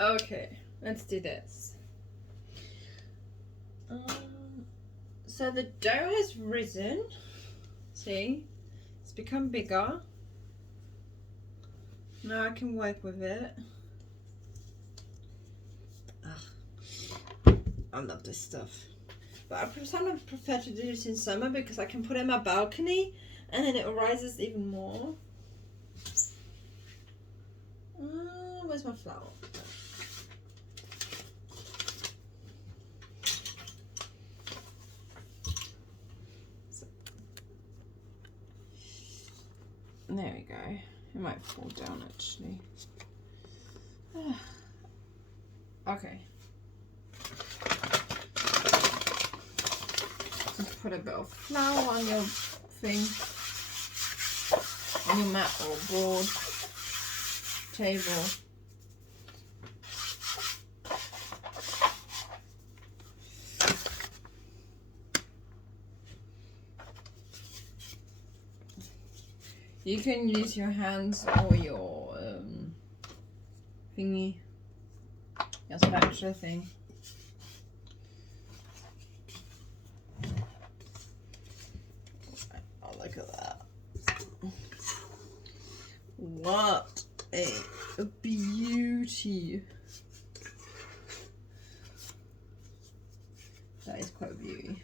Okay, let's do this. So the dough has risen. See? It's become bigger. Now I can work with it. I love this stuff. But I sometimes prefer to do this in summer because I can put it in my balcony and then it rises even more. Where's my flour? There we go. It might fall down actually. Okay. Just put a bit of flour on your thing, on your mat or board, table. You can use your hands or your thingy, your spatula thing. Oh, look at that. What a beauty. That is quite a beauty.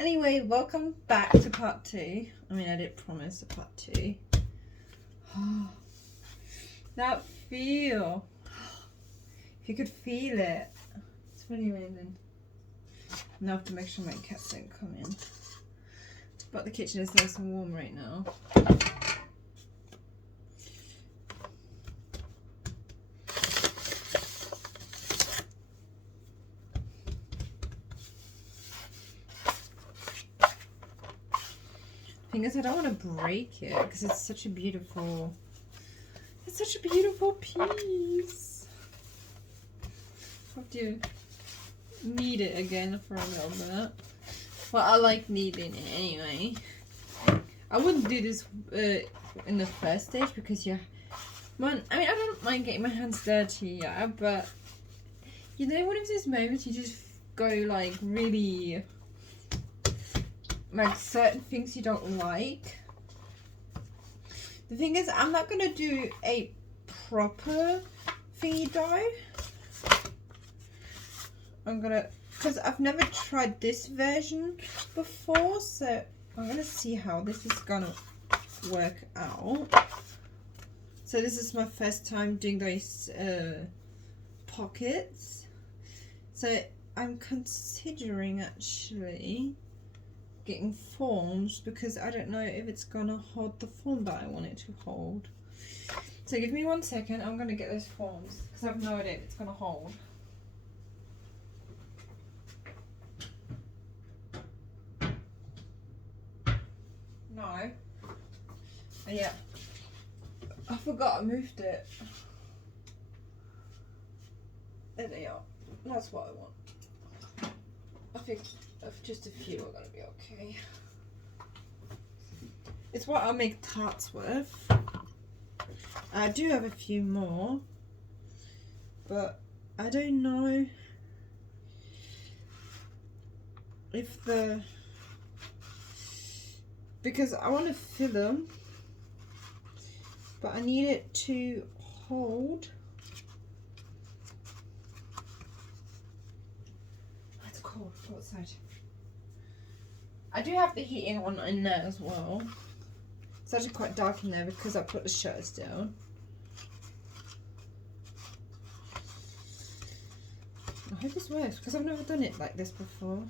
Anyway, welcome back to part 2. I mean, I did promise a part 2. That feel. If you could feel it. It's really amazing. Now I have to make sure my cats don't come in. But the kitchen is nice and warm right now. Thing is, I don't want to break it because it's such a beautiful piece. Have to knead it again for a little bit. Well, I like kneading it anyway. I wouldn't do this in the first stage because I don't mind getting my hands dirty, yeah, but you know, one of those moments you just go like really. Like certain things you don't like. The thing is, I'm not gonna do a proper thingy dough. Because I've never tried this version before, so I'm gonna see how this is gonna work out. So this is my first time doing those pockets. So I'm considering actually getting forms because I don't know if it's gonna hold the form that I want it to hold. So give me 1 second, I'm gonna get those forms because I have no idea if it's gonna hold. No. Oh, yeah. I forgot I moved it. There they are. That's what I want. I think just a few are gonna be okay. It's what I make tarts with. I do have a few more, but I don't know if because I want to fill them, but I need it to hold. It's cold outside. I do have the heating on in there as well. It's actually quite dark in there because I put the shutters down. I hope this works because I've never done it like this before.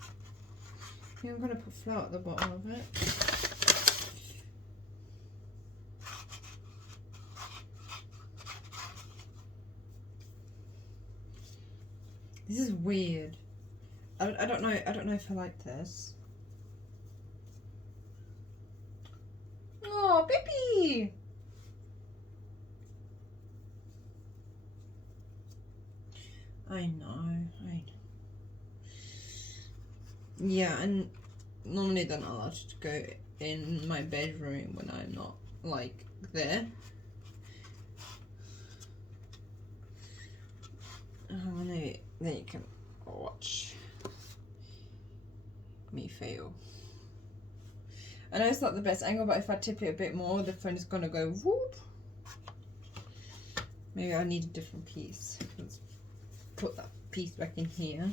I think I'm going to put flour at the bottom of it. This is weird. I don't know if I like this. Oh, baby! I know. Yeah, and normally they're not allowed to go in my bedroom when I'm not like there. Then you can watch me fail. I know it's not the best angle, but if I tip it a bit more, the phone is gonna go whoop. Maybe I need a different piece. Let's put that piece back in here.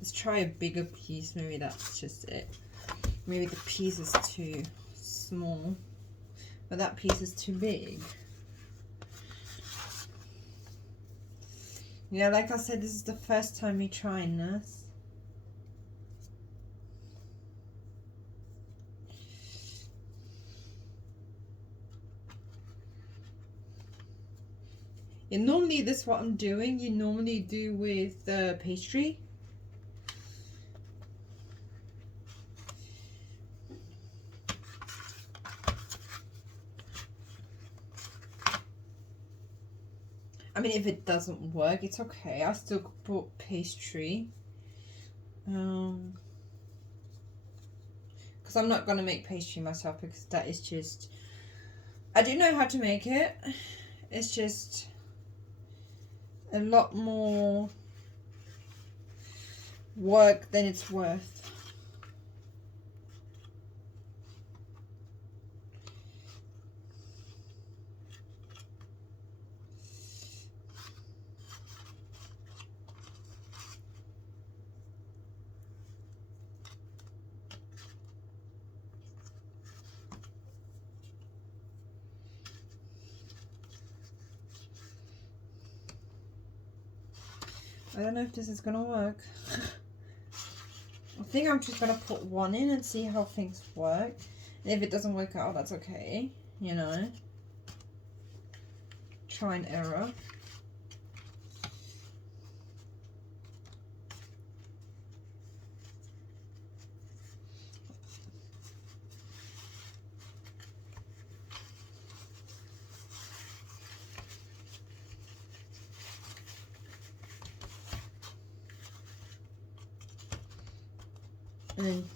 Let's try a bigger piece. Maybe that's just it. Maybe the piece is too small, but that piece is too big. Yeah, like I said, this is the first time me trying this. Yeah, normally this is what I'm doing. You normally do with pastry. I mean, if it doesn't work, it's okay. I still put pastry. Because I'm not going to make pastry myself, because that is just... I do know how to make it. It's just a lot more work than it's worth. I don't know if this is gonna work. I think I'm just gonna put one in and see how things work. And if it doesn't work out, that's okay, you know. Try and error. And then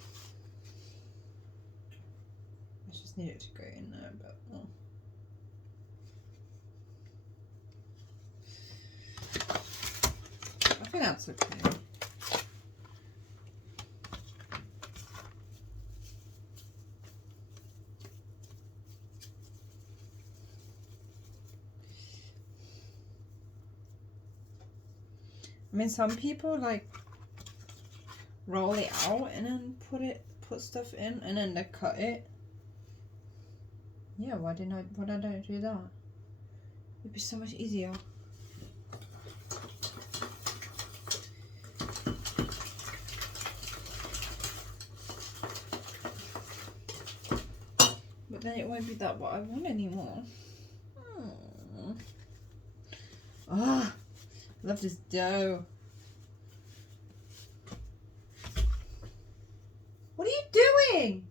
I just need it to go in there, but oh. I think that's okay. I mean, some people like roll it out and then put stuff in and then they cut it. Yeah, why don't I do that? It'd be so much easier. But then it won't be that what I want anymore. Ah, love this dough. What are you doing?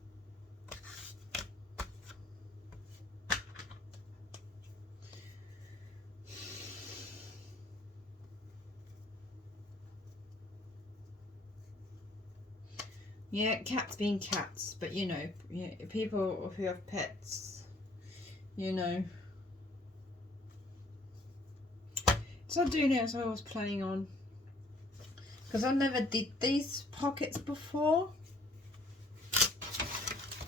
Yeah, cats being cats, but you know, people who have pets, you know. It's not doing it as I was planning on. Because I never did these pockets before.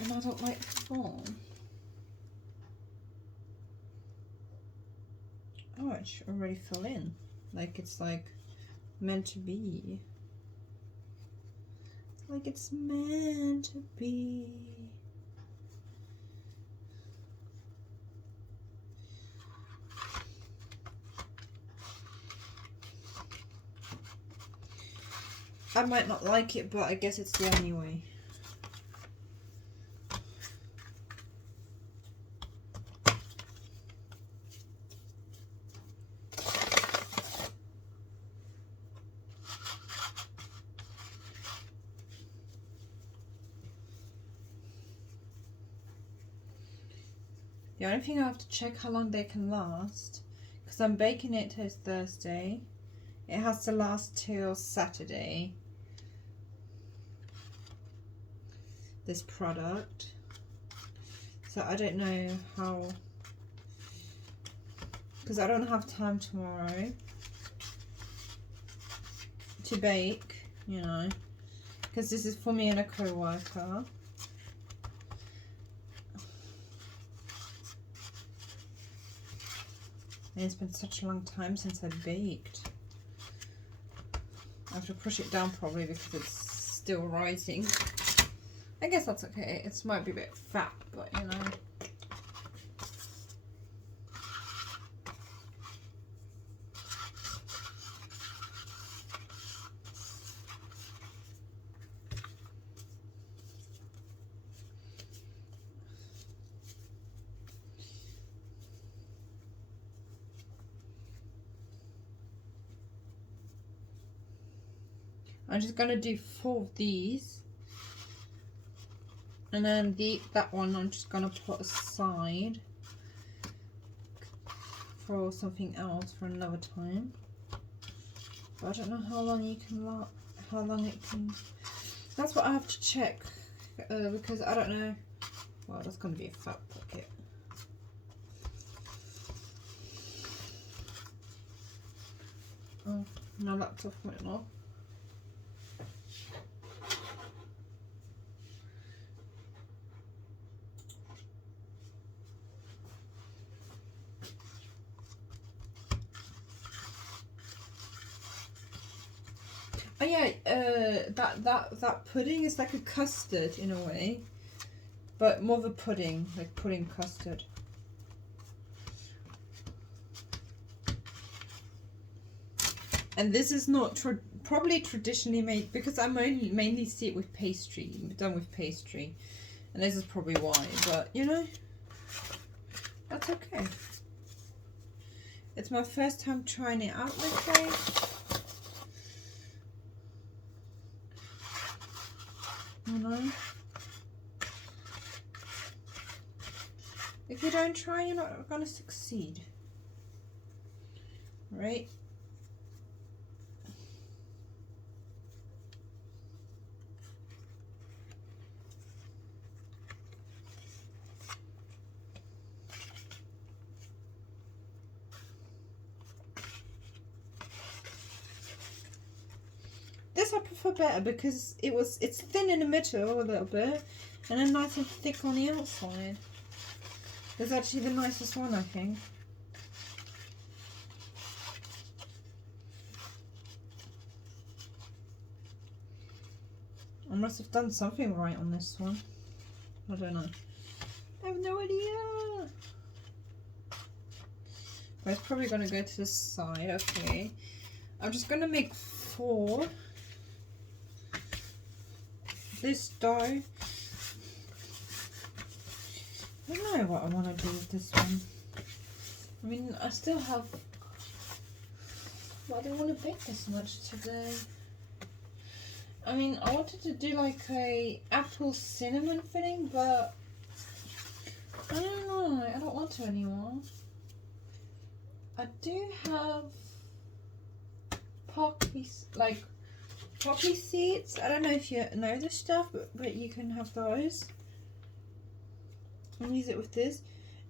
And I don't like the form. Oh, it should already fill in. Like it's like meant to be. Like it's meant to be. I might not like it, but I guess it's the only way. The only thing I have to check how long they can last, because I'm baking it till Thursday. It has to last till Saturday. This product. So so I don't know how, because I don't have time tomorrow to bake, you know, because this is for me and a co-worker. And it's been such a long time since I baked. I have to push it down probably because it's still rising. I guess that's okay. It might be a bit fat, but you know. I'm just gonna do 4 of these, and then that one I'm just gonna put aside for something else for another time. But I don't know how long it can. That's what I have to check because I don't know. Well, that's gonna be a fat pocket. Oh, my laptop went off. Oh yeah, that pudding is like a custard in a way, but more of a pudding, like pudding custard. And this is not probably traditionally made, because I mainly see it with pastry, done with pastry, and this is probably why. But you know, that's okay. It's my first time trying it out this way. You know, if you don't try, you're not gonna succeed, right? This I prefer better because it's thin in the middle a little bit, and then nice and thick on the outside. It's actually the nicest one, I think. I must have done something right on this one. I don't know. I have no idea. But it's probably going to go to the side. Okay. I'm just going to make 4. This dough. I don't know what I want to do with this one. I mean, I still have. Well, I don't want to bake this much today. I mean, I wanted to do like a apple cinnamon filling, but I don't know. I don't want to anymore. I do have poppy seeds. I don't know if you know this stuff, but you can have those and use it with this.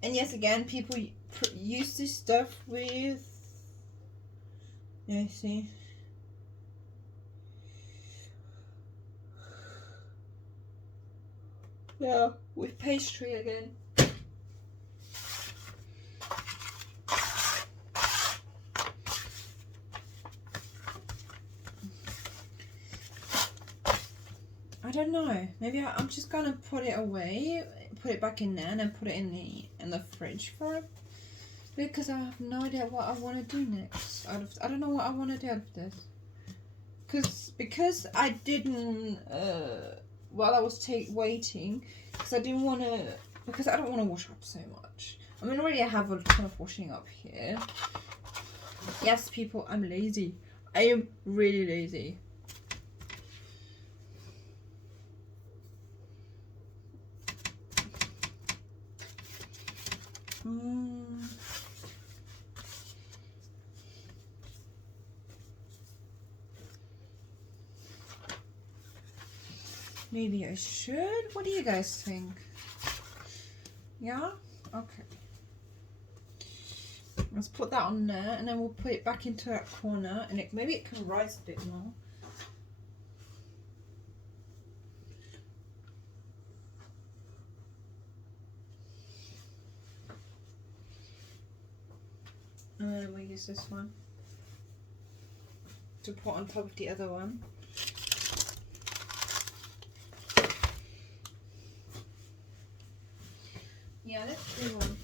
And yes, again, people use this stuff with, yeah, see, yeah, with pastry again. I don't know. Maybe I'm just gonna put it away, put it back in there, and then put it in the fridge for it, because I have no idea what I want to do next. I don't know what I want to do with this, because I didn't while I was waiting, because I didn't want to, because I don't want to wash up so much. I mean, already I have a ton of washing up here. Yes, people, I'm lazy. I am really lazy. Maybe I should? What do you guys think? Yeah? Okay. Let's put that on there and then we'll put it back into that corner and maybe it can rise a bit more. And then we'll use this one to put on top of the other one. Yeah, let's do one.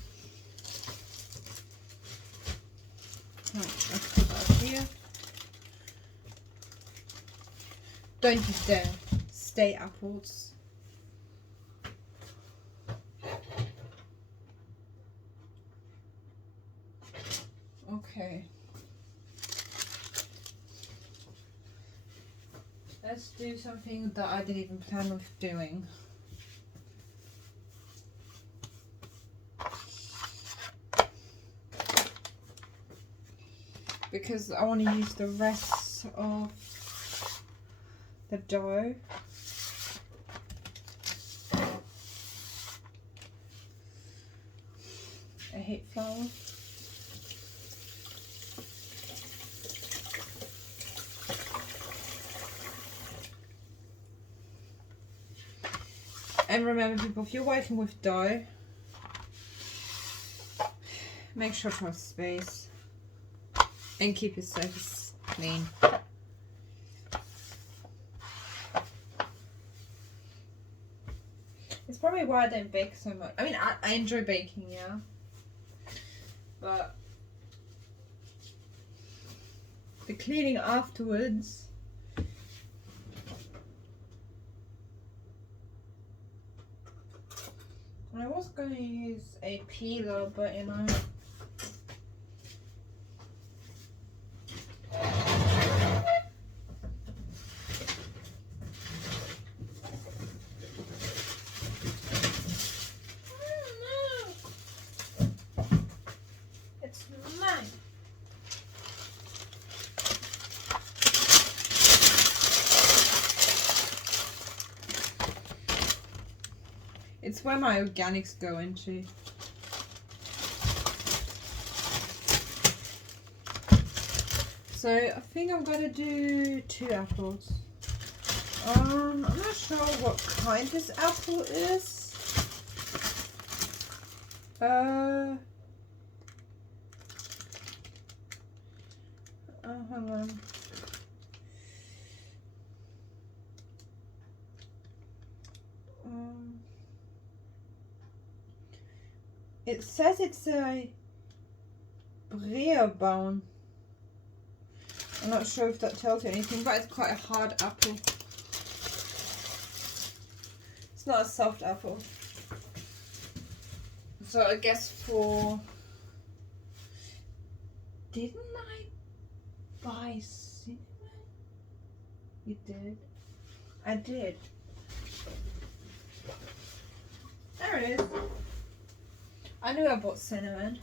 Right, let's put that here. Don't you dare stay apples. Okay. Let's do something that I didn't even plan on doing. Because I want to use the rest of the dough. I hate flour. And remember people, if you're working with dough, make sure to have space and keep your surface clean. It's probably why I don't bake so much. I mean, I enjoy baking, yeah. But the cleaning afterwards. I was going to use a peeler, but you know. It's mine. It's where my organics go into. So I think I'm gonna do 2 apples. I'm not sure what kind this apple is. Hang on. It says it's a Breerbaum. I'm not sure if that tells you anything, but it's quite a hard apple. It's not a soft apple. So I guess for... Didn't I buy cinnamon? You did? I did. There it is. I knew I bought cinnamon.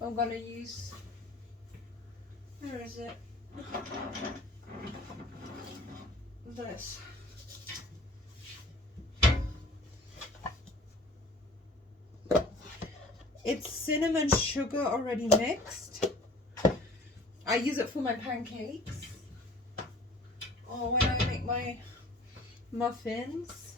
I'm gonna use... Where is it? This. It's cinnamon sugar already mixed. I use it for my pancakes. Or when I make my muffins.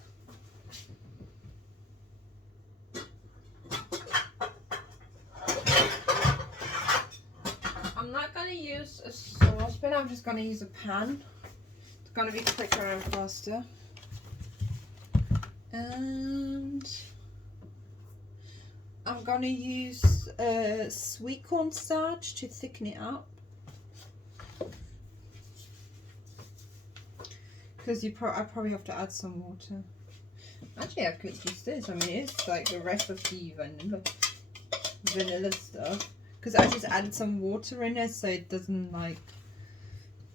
I'm not going to use a saucepan, I'm just going to use a pan. It's going to be quicker and faster. And I'm going to use sweet corn starch to thicken it up. Because I probably have to add some water. Actually, I could use this. I mean, it's like the rest of the vanilla stuff. Because I just added some water in it so it doesn't like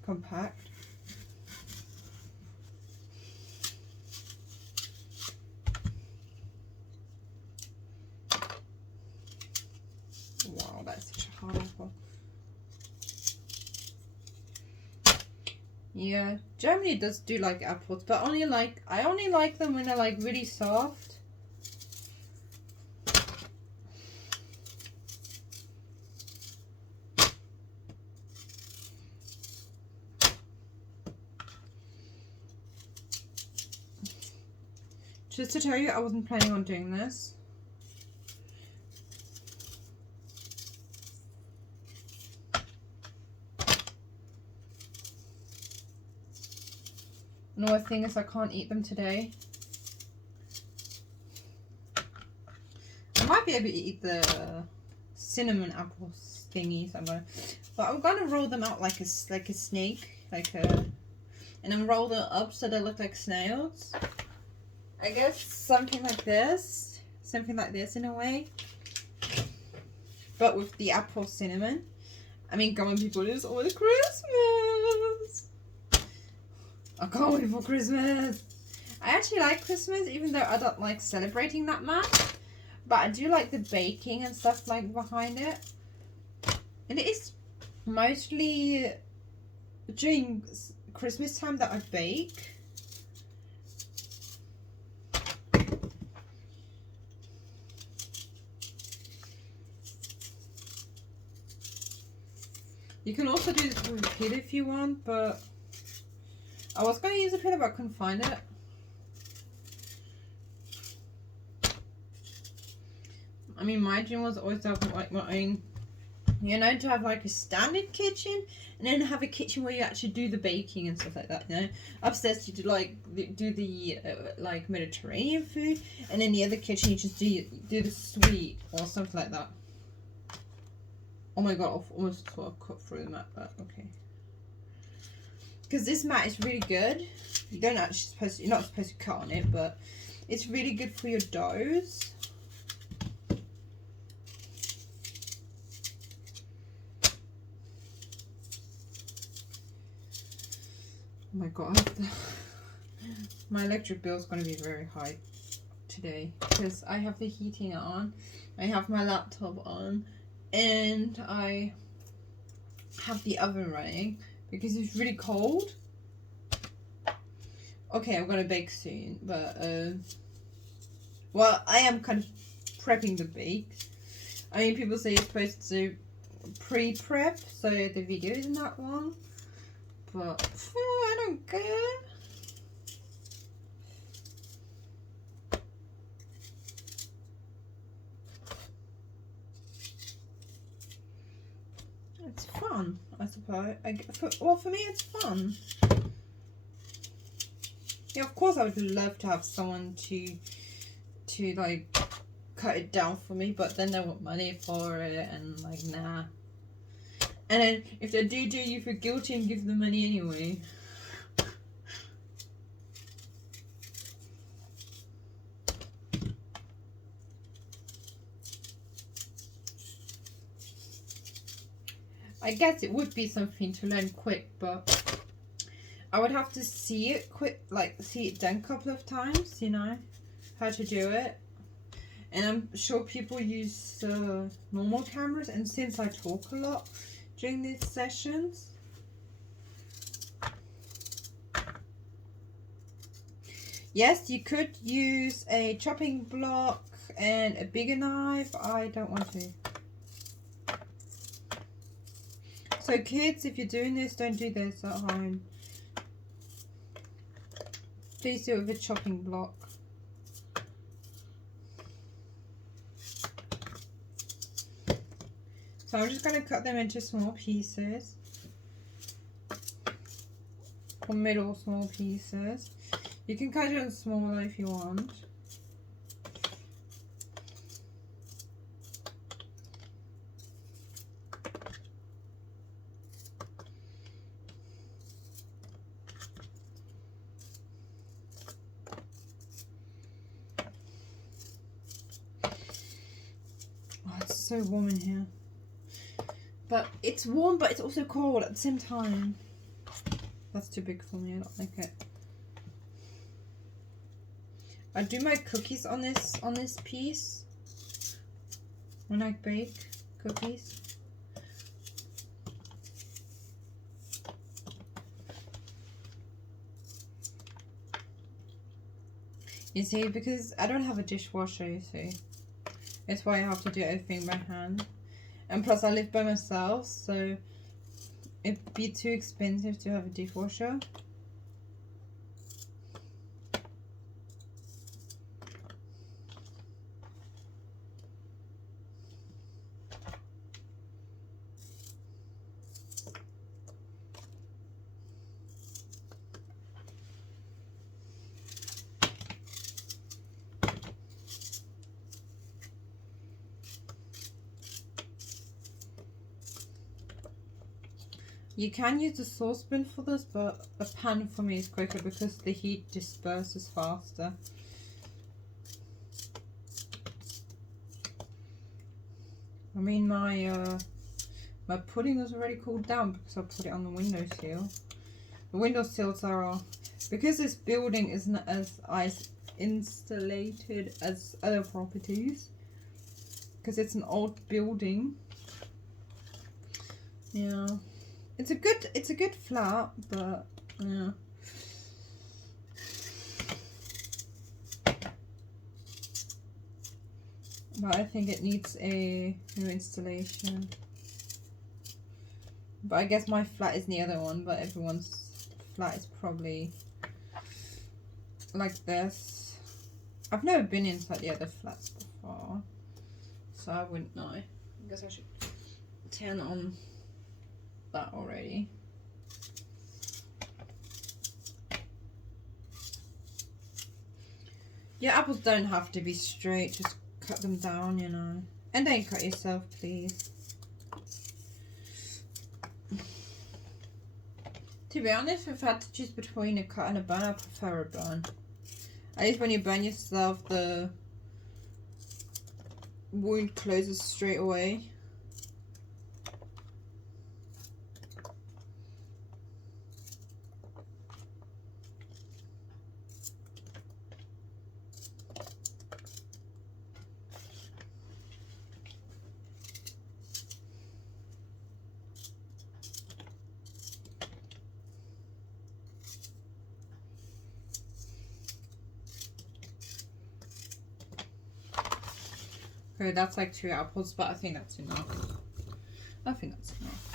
compact. Wow, that's such a hard apple. Yeah, Germany does do like apples, but I only like them when they're like really soft. Just to tell you, I wasn't planning on doing this. Another thing is I can't eat them today. I might be able to eat the cinnamon apple thingies, but I'm gonna roll them out like a snake, and then roll them up so they look like snails. I guess something like this in a way, but with the apple cinnamon. I mean, come on, people, it's almost Christmas. I can't wait for Christmas. I actually like Christmas, even though I don't like celebrating that much. But I do like the baking and stuff like behind it. And it is mostly during Christmas time that I bake. You can also do this with a pit if you want, but I was going to use a pit, but I couldn't find it. I mean, my dream was always to have like my own, to have like a standard kitchen, and then have a kitchen where you actually do the baking and stuff like that. Upstairs you do the like Mediterranean food, and in the other kitchen you just do the sweet or something like that. Oh my god, I've almost sort of cut through the mat, but okay. Because this mat is really good. You're not supposed to cut on it, but it's really good for your doughs. Oh my god, my electric bill is going to be very high today because I have the heating on, I have my laptop on, and I have the oven running because it's really cold. Okay, I'm going to bake soon, but well, I am kind of prepping the bake. I mean, people say you're supposed to pre-prep so the video isn't that long. But I don't care. It's fun, I suppose. For me, it's fun. Yeah, of course, I would love to have someone to like cut it down for me, but then they want money for it, and like, nah. And then if they do you feel guilty and give them money anyway. I guess it would be something to learn quick, but I would have to see it quick, like see it done a couple of times, how to do it. And I'm sure people use normal cameras, and since I talk a lot during these sessions, yes, you could use a chopping block and a bigger knife. I don't want to. So kids, if you're doing this, don't do this at home. Please do it with a chopping block. So I'm just going to cut them into small pieces, or middle small pieces. You can cut it smaller if you want. Oh, it's so warm in here. But it's warm, but it's also cold at the same time. That's too big for me. I don't like it. I do my cookies on this piece when I bake cookies. You see, because I don't have a dishwasher, you see. That's why I have to do everything by hand. And plus I live by myself, so it'd be too expensive to have a dishwasher. You can use a saucepan for this, but a pan for me is quicker because the heat disperses faster. I mean, my pudding is already cooled down because I put it on the windowsill. The windowsills are, because this building isn't as insulated as other properties, because it's an old building. Yeah, it's a good flat, but yeah. But I think it needs a new installation. But I guess my flat is the other one, but everyone's flat is probably like this. I've never been inside the other flats before, so I wouldn't know. I guess I should turn on that already. Your apples don't have to be straight, just cut them down, you know. And don't cut yourself, please. To be honest, if I had to choose between a cut and a burn, I prefer a burn. At least when you burn yourself, the wound closes straight away. Okay, that's like 2 apples, but I think that's enough. I think that's enough.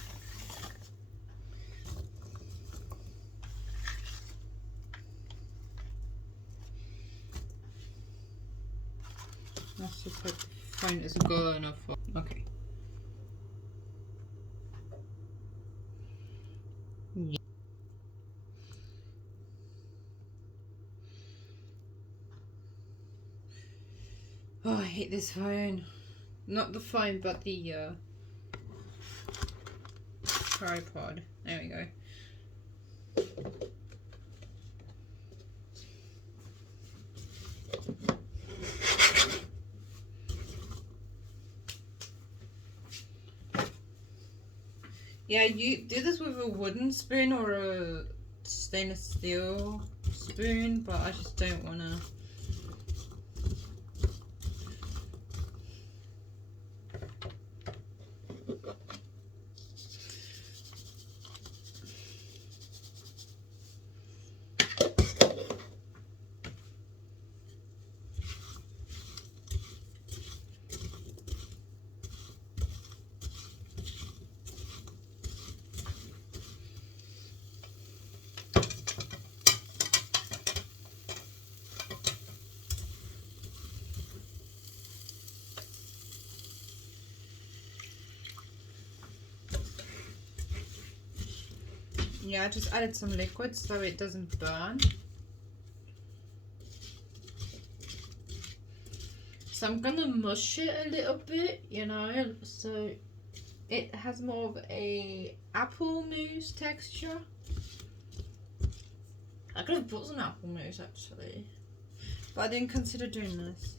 Let's just hope the phone is good enough for. Okay. Yeah. Oh, I hate this phone. Not the phone, but the tripod. There we go. Yeah, you do this with a wooden spoon or a stainless steel spoon, but I just don't want to. Yeah, I just added some liquid so it doesn't burn. So I'm gonna mush it a little bit, you know, so it has more of a apple mousse texture. I could have put some apple mousse actually, but I didn't consider doing this.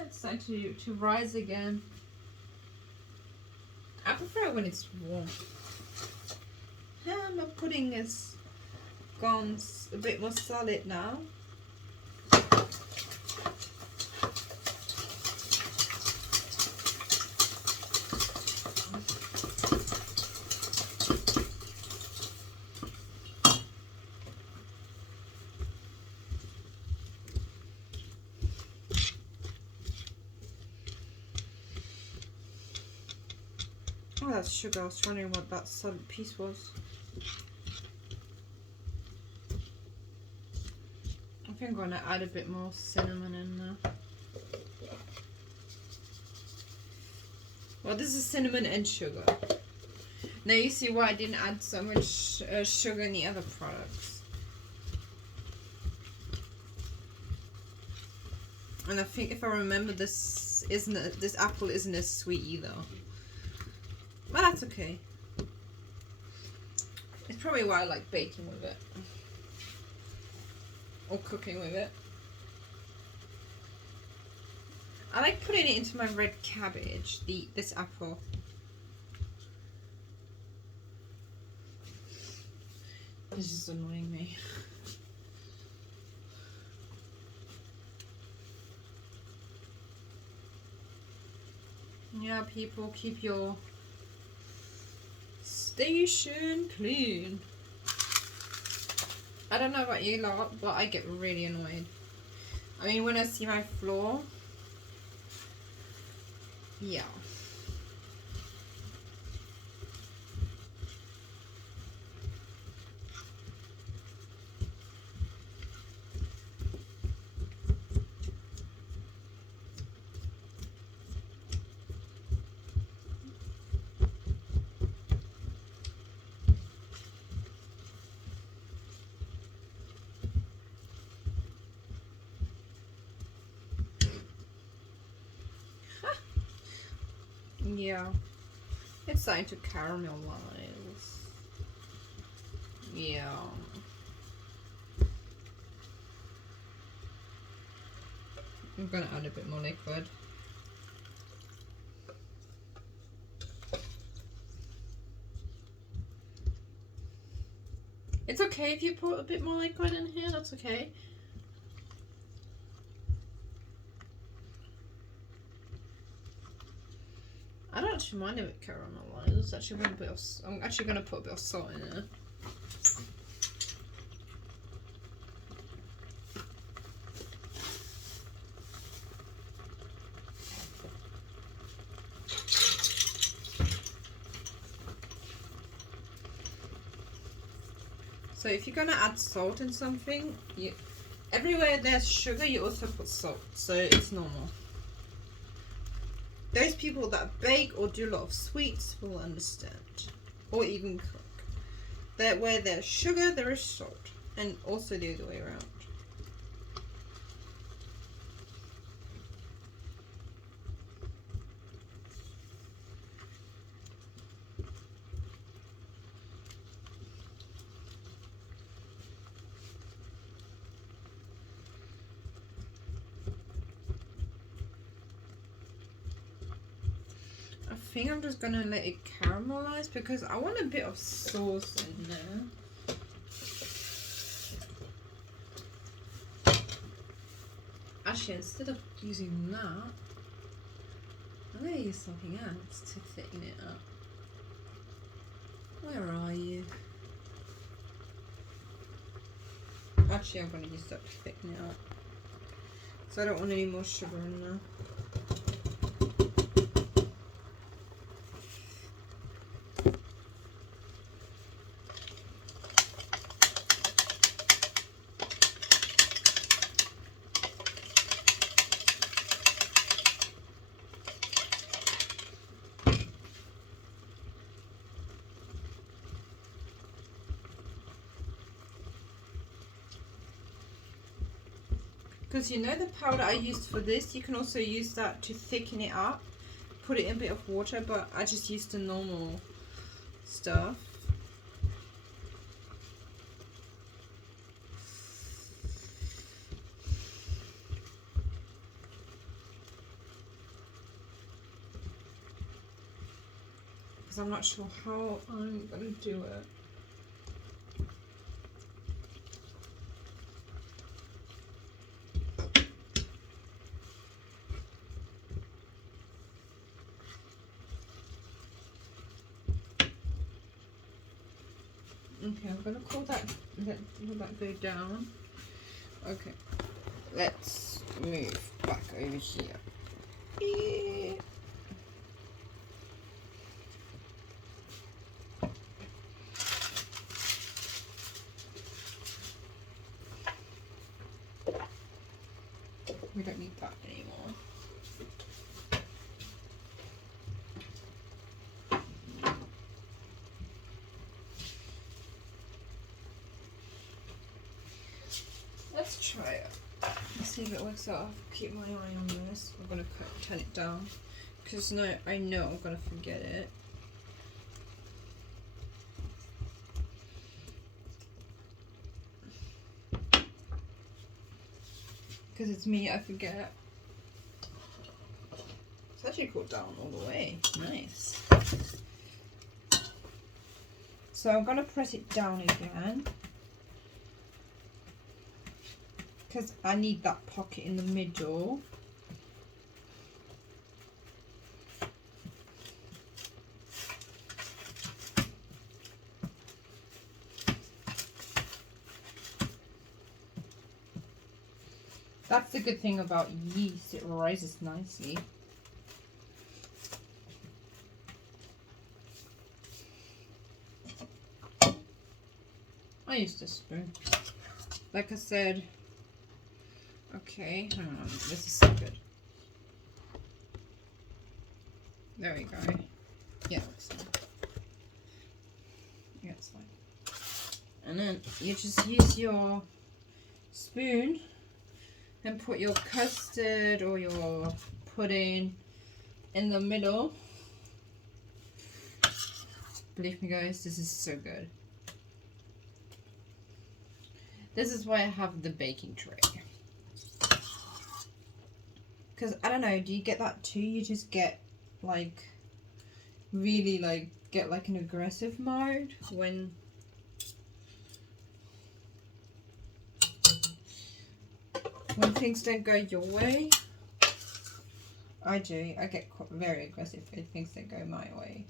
It's time to rise again. I prefer it when it's warm. My pudding has gone a bit more solid now. Oh, that's sugar. I was wondering what that solid piece was. I think I'm going to add a bit more cinnamon in there. Well, this is cinnamon and sugar. Now you see why I didn't add so much sugar in the other products. And I think if I remember, this apple isn't as sweet either. But that's okay. It's probably why I like baking with it. Or cooking with it. I like putting it into my red cabbage, this apple. This is annoying me. Yeah, people, keep your station clean. I don't know about you lot, but I get really annoyed. I mean, when I see my floor, yeah. Yeah, it's starting to caramelize. Yeah. I'm gonna add a bit more liquid. It's okay if you put a bit more liquid in here, that's okay. I don't actually mind if it caramelizes. Actually, I'm actually going to put a bit of salt in it. So if you're going to add salt in something, everywhere there's sugar, you also put salt. So it's normal. Those people that bake or do a lot of sweets will understand. Or even cook. That where there's sugar, there is salt. And also the other way around. I think I'm just gonna let it caramelize because I want a bit of sauce in there. Actually, instead of using that, I'm gonna use something else to thicken it up. Where are you? Actually, I'm gonna use that to thicken it up. So I don't want any more sugar in there. Because you know the powder I used for this, you can also use that to thicken it up. Put it in a bit of water, but I just used the normal stuff. Because I'm not sure how I'm going to do it. Okay, I'm gonna cool that, let that go down. Okay, let's move back over here. don't need that anymore. Let's try it. Let's see if it works out. Keep my eye on this. I'm gonna turn it down because no, I know I'm gonna forget it. Because it's me, I forget. It's actually cooled down all the way. Nice. So I'm gonna press it down again. Because I need that pocket in the middle. That's the good thing about yeast, it rises nicely. I used a spoon. Like I said, okay, hang on, this is so good. There we go. Yeah, that's fine. Yeah, it's fine. And then you just use your spoon and put your custard or your pudding in the middle. Believe me guys, this is so good. This is why I have the baking tray. Because, I don't know, do you get that too? You just get, like, really, like, get, like, an aggressive mode when things don't go your way. I do. I get very aggressive when things don't go my way.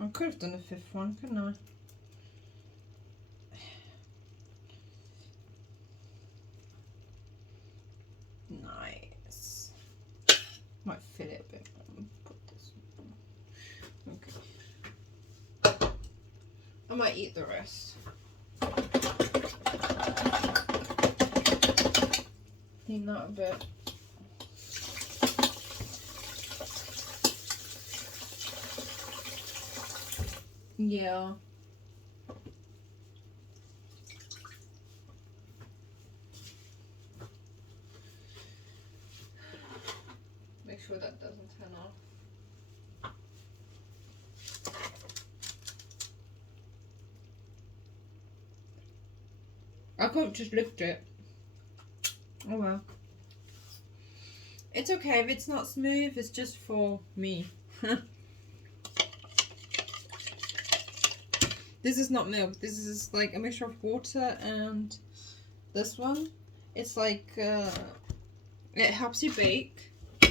I could have done a fifth one, couldn't I? Nice. Might fit it a bit more. Put this one. Okay. I might eat the rest. Clean that a bit. Yeah. Make sure that doesn't turn off. I can't just lift it. Oh well. It's okay if it's not smooth, it's just for me. This is not milk. This is like a mixture of water and this one. It's like, it helps you bake. I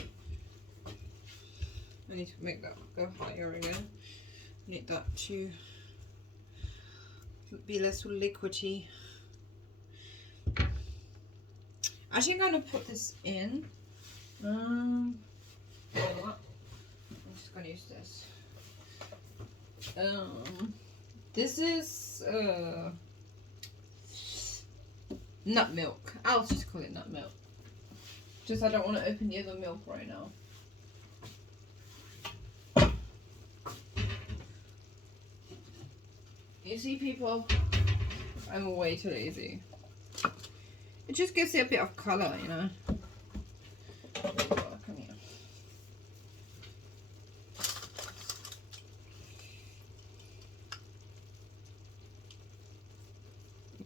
need to make that go higher again. I need that to be less liquidy. Actually, I'm going to put this in. You know what? I'm just going to use this. This is nut milk. I'll just call it nut milk. Just I don't want to open the other milk right now. You see, people, I'm way too lazy. It just gives it a bit of colour, you know. Come here.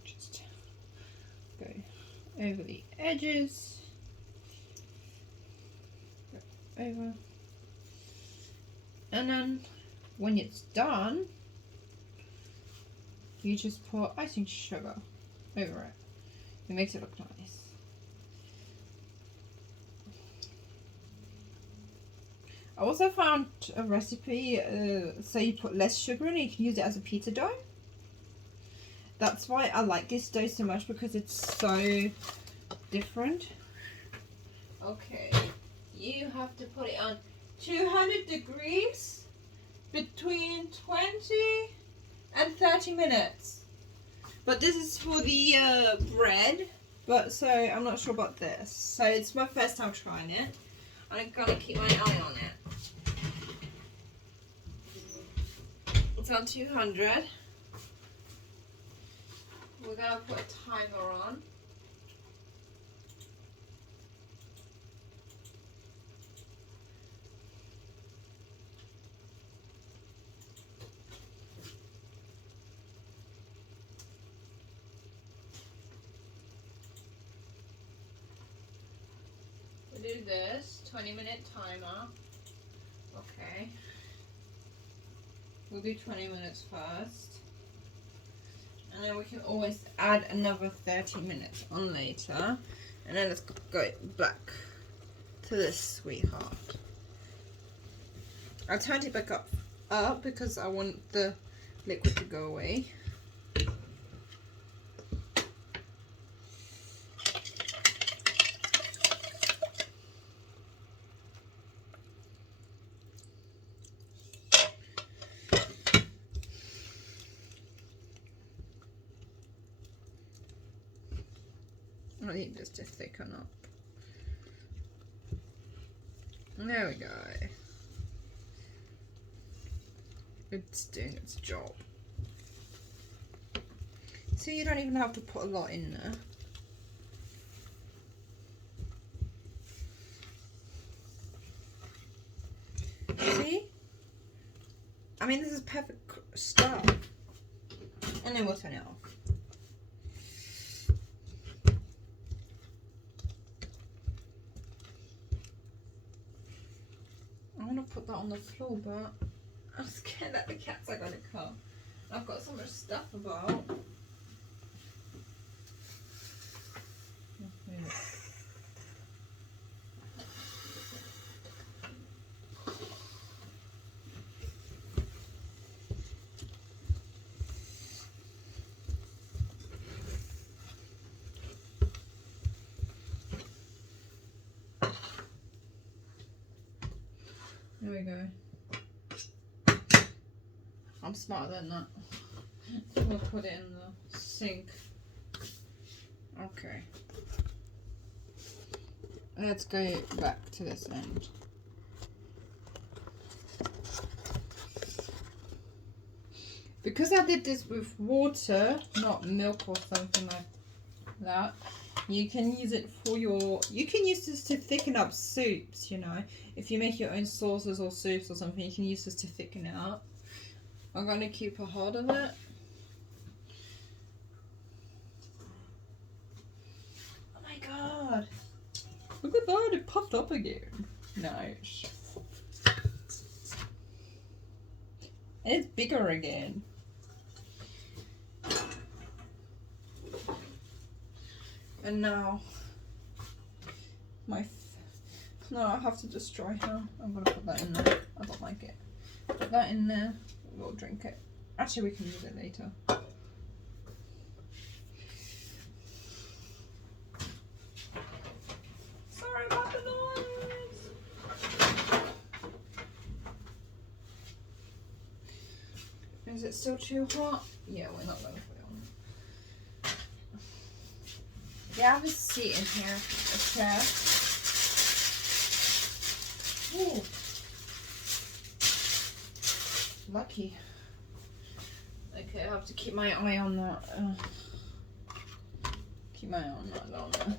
Just go over the edges. Go over. And then when it's done, you just pour icing sugar over it. It makes it look nice. I also found a recipe, so you put less sugar in it, you can use it as a pizza dough. That's why I like this dough so much, because it's so different. Okay, you have to put it on 200 degrees between 20 and 30 minutes. But this is for the bread, but so I'm not sure about this. So it's my first time trying it. I'm gonna keep my eye on it. It's on 200. We're gonna put a timer on. We'll do this 20-minute timer. Okay. We'll do 20 minutes first. And then we can always add another 30 minutes on later. And then let's go back to this sweetheart. I turned it back up because I want the liquid to go away. I need this to thicken up. There we go. It's doing its job. So you don't even have to put a lot in there. See? I mean, this is perfect stuff. And then we'll turn it off. I want to put that on the floor, but I'm scared that the cats are going to come. I've got so much stuff about. There we go. I'm smarter than that. We'll put it in the sink. Okay. Let's go back to this end. Because I did this with water, not milk or something like that, you can use it for you can use this to thicken up soups, you know. If you make your own sauces or soups or something, you can use this to thicken it up. I'm going to keep a hold of it. Oh my god. Look at that, it puffed up again. Nice. And it's bigger again. And now, no, I have to destroy her. I'm gonna put that in there. I don't like it. Put that in there. We'll drink it. Actually, we can use it later. Sorry about the noise. Is it still too hot? Yeah, we're not gonna put it on. Yeah, I have a seat in here, a chair. Ooh. Lucky. Okay, I have to keep my eye on that. Keep my eye on that down there.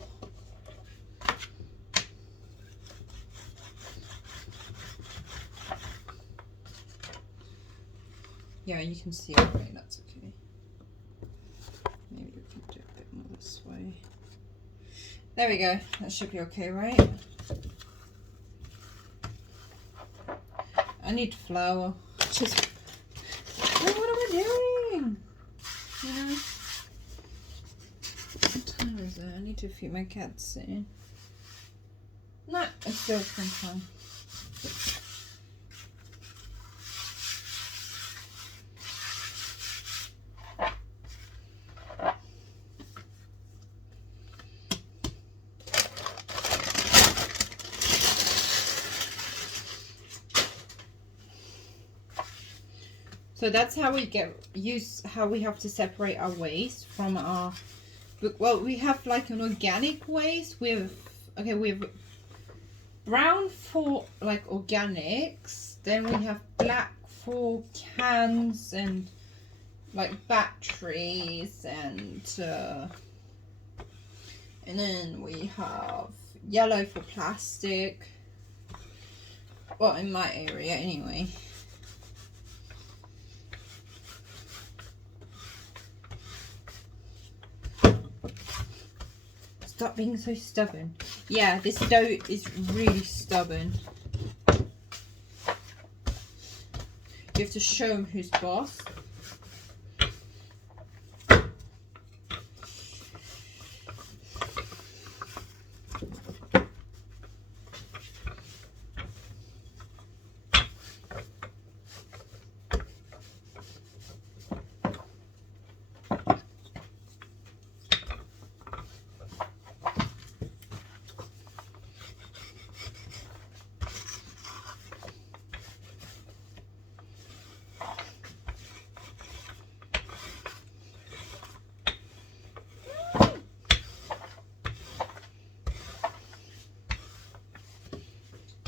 Yeah, you can see it, right? That's okay. Maybe we can do a bit more this way. There we go. That should be okay, right? I need flour. Just what am I doing? You know? What time is it? I need to feed my cats soon. No, it's still springtime. So that's how we how we have to separate our waste from our, well, we have like an organic waste with, okay, we have brown for like organics, then we have black for cans and like batteries, and then we have yellow for plastic, well, in my area anyway. Stop being so stubborn. Yeah, this dough is really stubborn. You have to show him who's boss.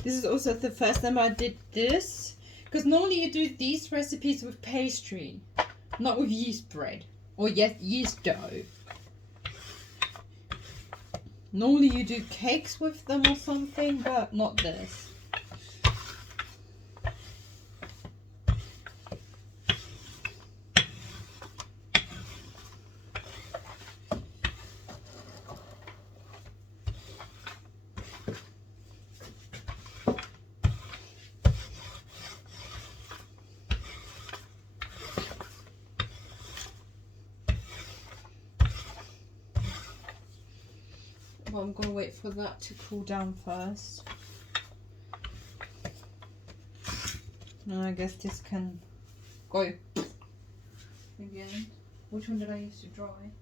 This is also the first time I did this, because normally you do these recipes with pastry, not with yeast bread or yeast dough. Normally you do cakes with them or something, but not this. Well, I'm gonna wait for that to cool down first. Now I guess this can go again. Which one did I use to dry?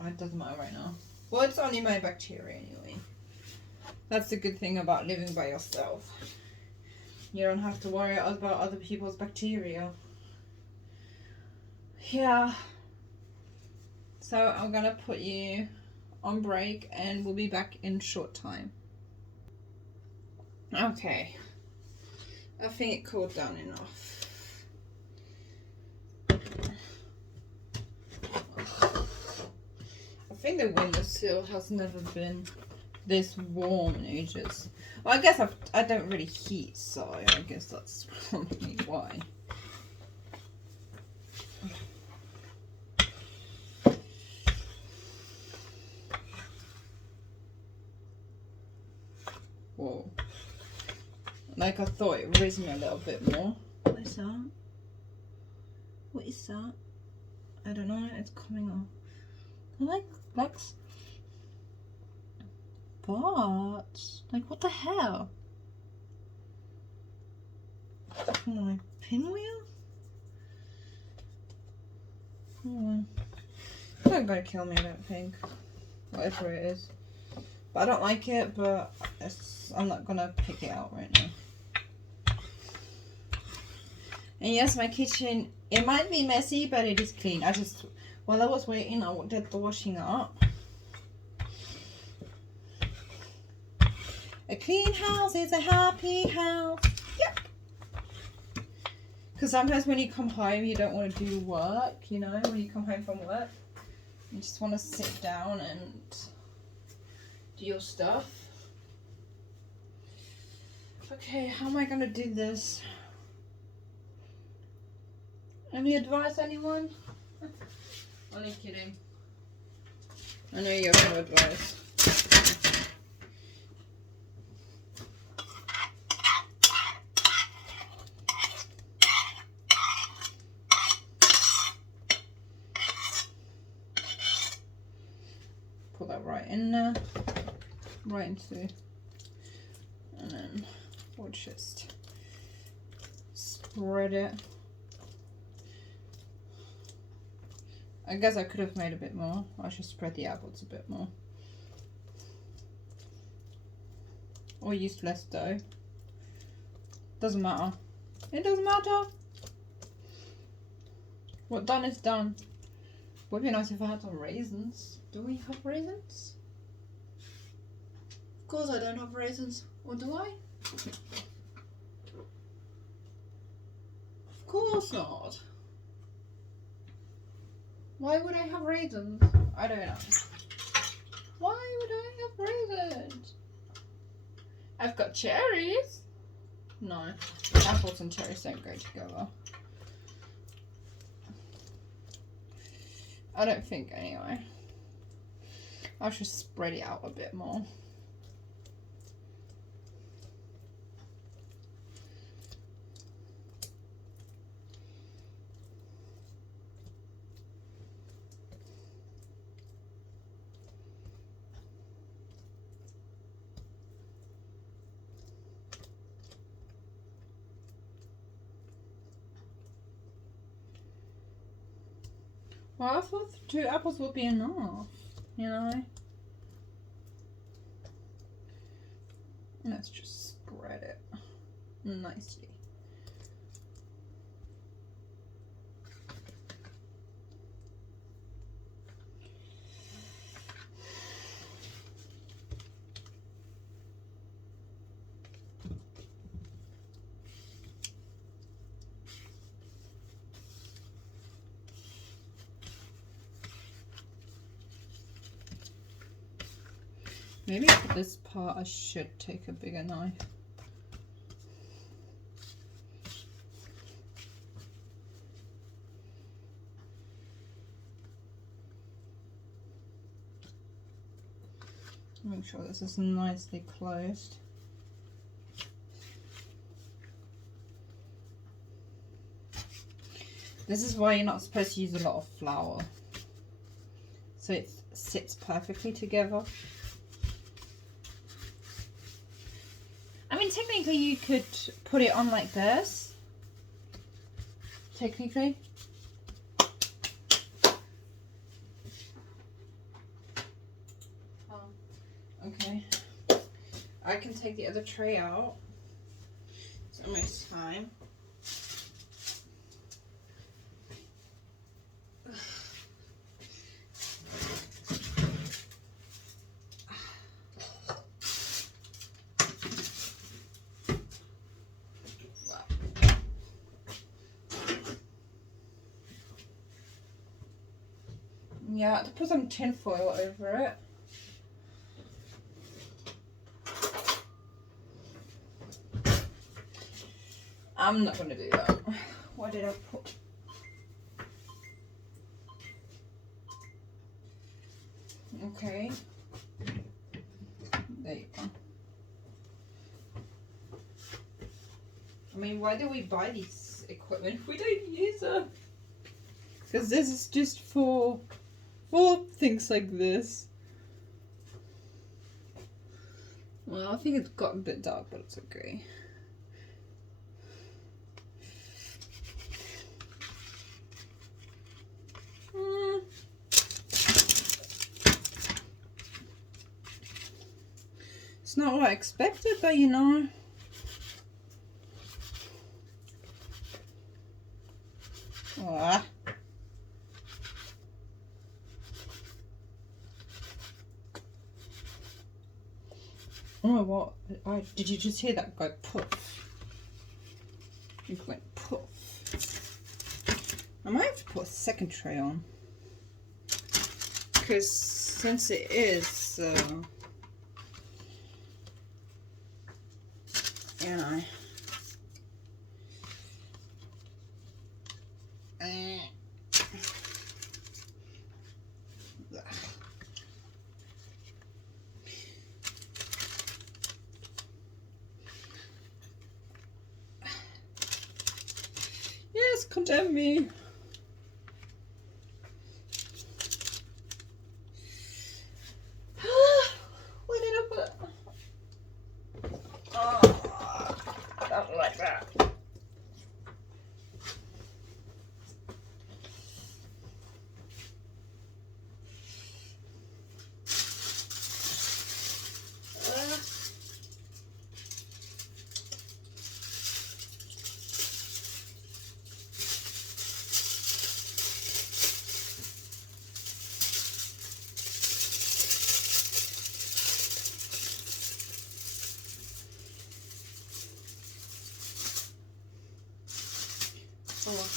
Oh, it doesn't matter right now. Well, it's only my bacteria anyway. That's the good thing about living by yourself. You don't have to worry about other people's bacteria. Yeah. So I'm gonna put you on break and we'll be back in short time. Okay. I think it cooled down enough. I think the windowsill has never been this warm in ages. Well, I guess I don't really heat, so I guess that's probably why. Whoa. Like I thought it raised me a little bit more. What is that? What is that? I don't know, it's coming off. I like spots. Like what the hell? My pinwheel? Oh, it's not gonna kill me, I don't think. Whatever it is. But I don't like it, but I'm not gonna pick it out right now. And yes, my kitchen, it might be messy, but it is clean. While I was waiting, I did the washing up. A clean house is a happy house. Yep. Because sometimes when you come home, you don't want to do work, you know, when you come home from work. You just want to sit down and do your stuff. Okay, how am I going to do this? Any advice, anyone? Only kidding. I know you have no advice. Put that right in there. Right into, and then we'll just spread it. I guess I could have made a bit more. I should spread the apples a bit more. Or used less dough. Doesn't matter. It doesn't matter. What done is done. Would be nice if I had some raisins. Do we have raisins? Of course I don't have raisins. Or do I? Of course not. Why would I have raisins? I don't know. Why would I have raisins? I've got cherries. No, apples and cherries don't go together. I don't think anyway. I should spread it out a bit more. Well, I thought 2 apples would be enough, you know? Let's just spread it nicely. Maybe for this part I should take a bigger knife. Make sure this is nicely closed. This is why you're not supposed to use a lot of flour, so it sits perfectly together. I mean, technically you could put it on like this. Technically. Oh, okay. I can take the other tray out. It's almost time. Yeah, I have to put some tin foil over it. I'm not going to do that. What did I put? Okay. There you go. I mean, why do we buy these equipment if we don't use them? Because this is just for things like this. Well, I think it's got a bit dark, but it's okay. It's not what I expected, but you know. Ah. Oh, what? Did you just hear that go poof? It went poof. I might have to put a second tray on. Because since it is, you know. Yes, condemn me. Where did I put it? Oh, I don't like that.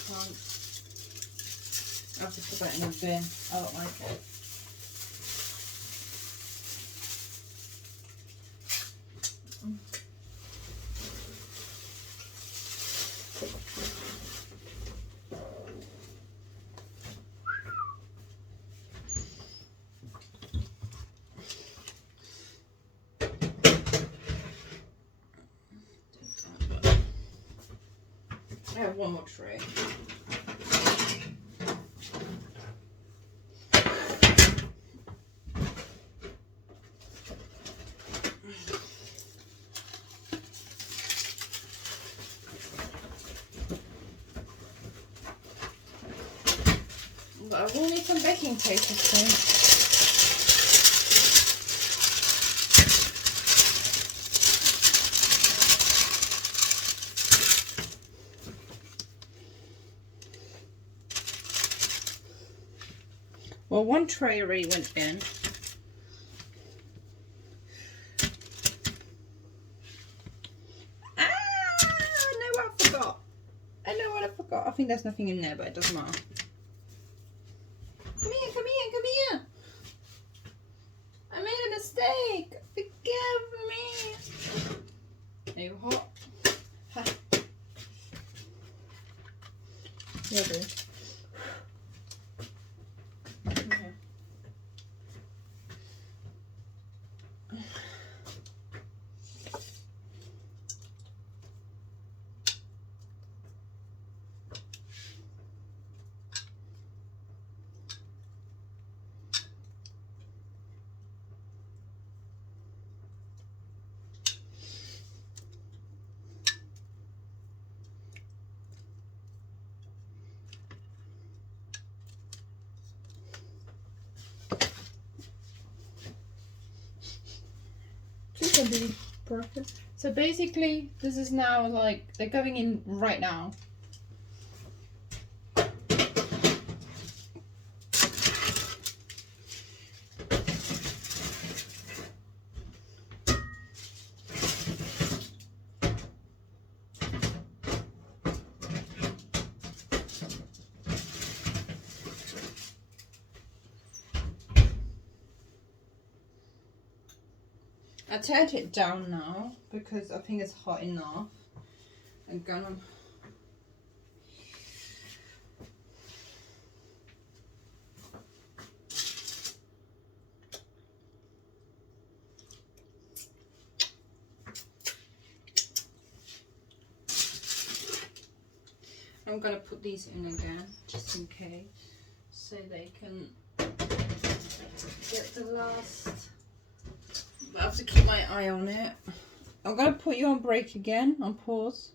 can't. I have to put that in a bin. I don't like it. I have one more tray. But I will need some baking paper soon. Well, one tray already went in. Ah, I know what I forgot. I know what I forgot. I think there's nothing in there, but it doesn't matter. Come here, come here, come here. I made a mistake. Forgive me. Are you hot? Ha. You're good. Be perfect. So basically this is now like they're going in right now. I turned it down now because I think it's hot enough. I'm gonna put these in again just in case so they can get the last. I have to keep my eye on it. I'm gonna put you on break again, on pause.